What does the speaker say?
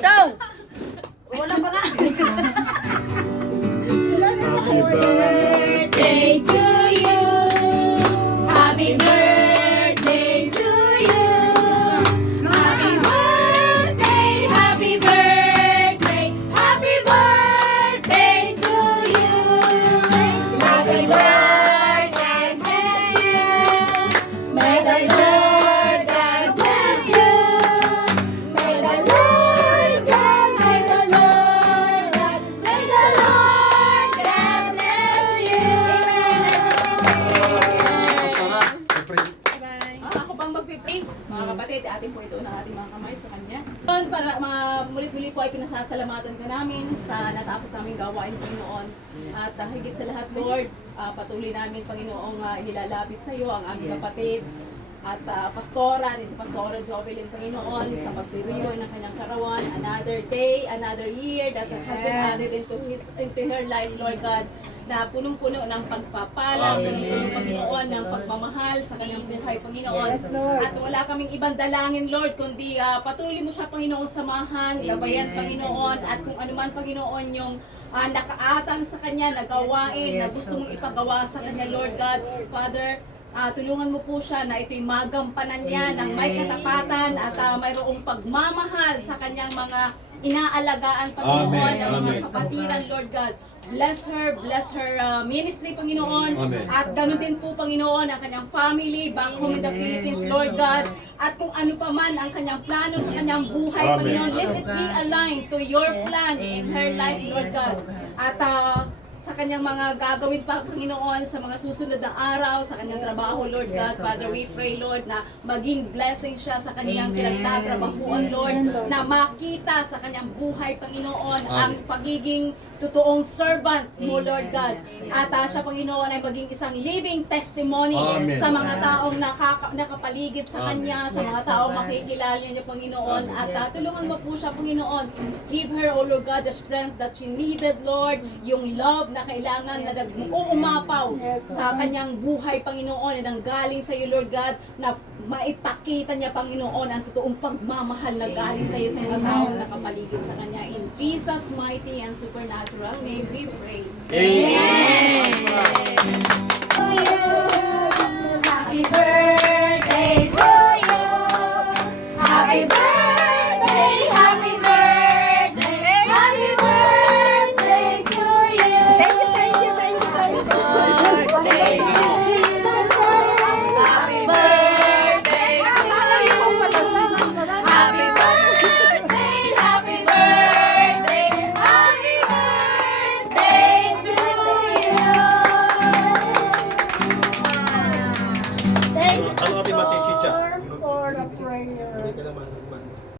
So, wala pa nga. Happy birthday to you. Happy birthday to you. Happy birthday, happy birthday, happy birthday to you. Happy birthday to you. May the Lord God bless you. May the Lord God, may the Lord God, may the Lord God bless you. Ako pang magpipray. Mga kapatid, atin po ito ng ating mga kamay sa Kanya. Para mulit-muli po ay pinasasalamatan ka namin sa natapos naming gawain, Panginoon. At higit sa lahat, Lord, patuloy namin, Panginoong inilalapit sa iyo ang aming kapatid. At pastora, si Pastora Jovelyn, Panginoon, sa pagdiriway ng kanyang karawan, another day, another year that has been added into her life, Lord God, na punong-puno ng pagpapala, punong-puno, Panginoon, ng pagmamahal sa kanyang buhay, Panginoon. At wala kaming ibang dalangin, Lord, kundi patuloy mo siya, Panginoon, samahan, gabayan, Panginoon, at kung anuman, Panginoon, yung nakaatang sa kanya, nagawain, na gusto mong ipagawa sa kanya, Lord God, Father, tulungan mo po siya na ito'y magampanan niya ng may katapatan at mayroong pagmamahal sa kanyang mga inaalagaan, Panginoon, ng mga kapatiran, Lord God. Bless her ministry, Panginoon. Amen. At ganoon din po, Panginoon, ang kanyang family back home in the Philippines, Lord God. At kung ano pa man ang kanyang plano sa kanyang buhay, Amen. Panginoon, let it be aligned to your plan in her life, Lord God. At sa kanyang mga gagawin pa, Panginoon, sa mga susunod na araw, sa kanyang trabaho, Lord God. Father, we pray, Lord, na maging blessing siya sa kanyang pinagtatrabahuan, Lord, na makita sa kanyang buhay, Panginoon, ang pagiging totoong servant mo, Lord God. At siya, Panginoon, ay maging isang living testimony Amen. sa mga taong nakapaligid sa kanya, sa mga taong makikilala niya, Panginoon. At tulungan mo po siya, Panginoon. Give her, oh Lord God, the strength that she needed, Lord, yung love na kailangan na uumapaw sa kanyang buhay, Panginoon, na nanggaling sa iyo, Lord God, na maipakita niya, Panginoon, ang totoong pagmamahal na galing sa iyo sa mga taong nakapaligid sa kanya. In Jesus' mighty and supernatural name, we pray. Amen. To you, happy birthday to you. Happy birthday, happy birthday, happy birthday to you. Thank you. Happy birthday to you. Happy birthday to you. Happy birthday, happy birthday, happy birthday to you. Thank you. Ano, Ate Mati?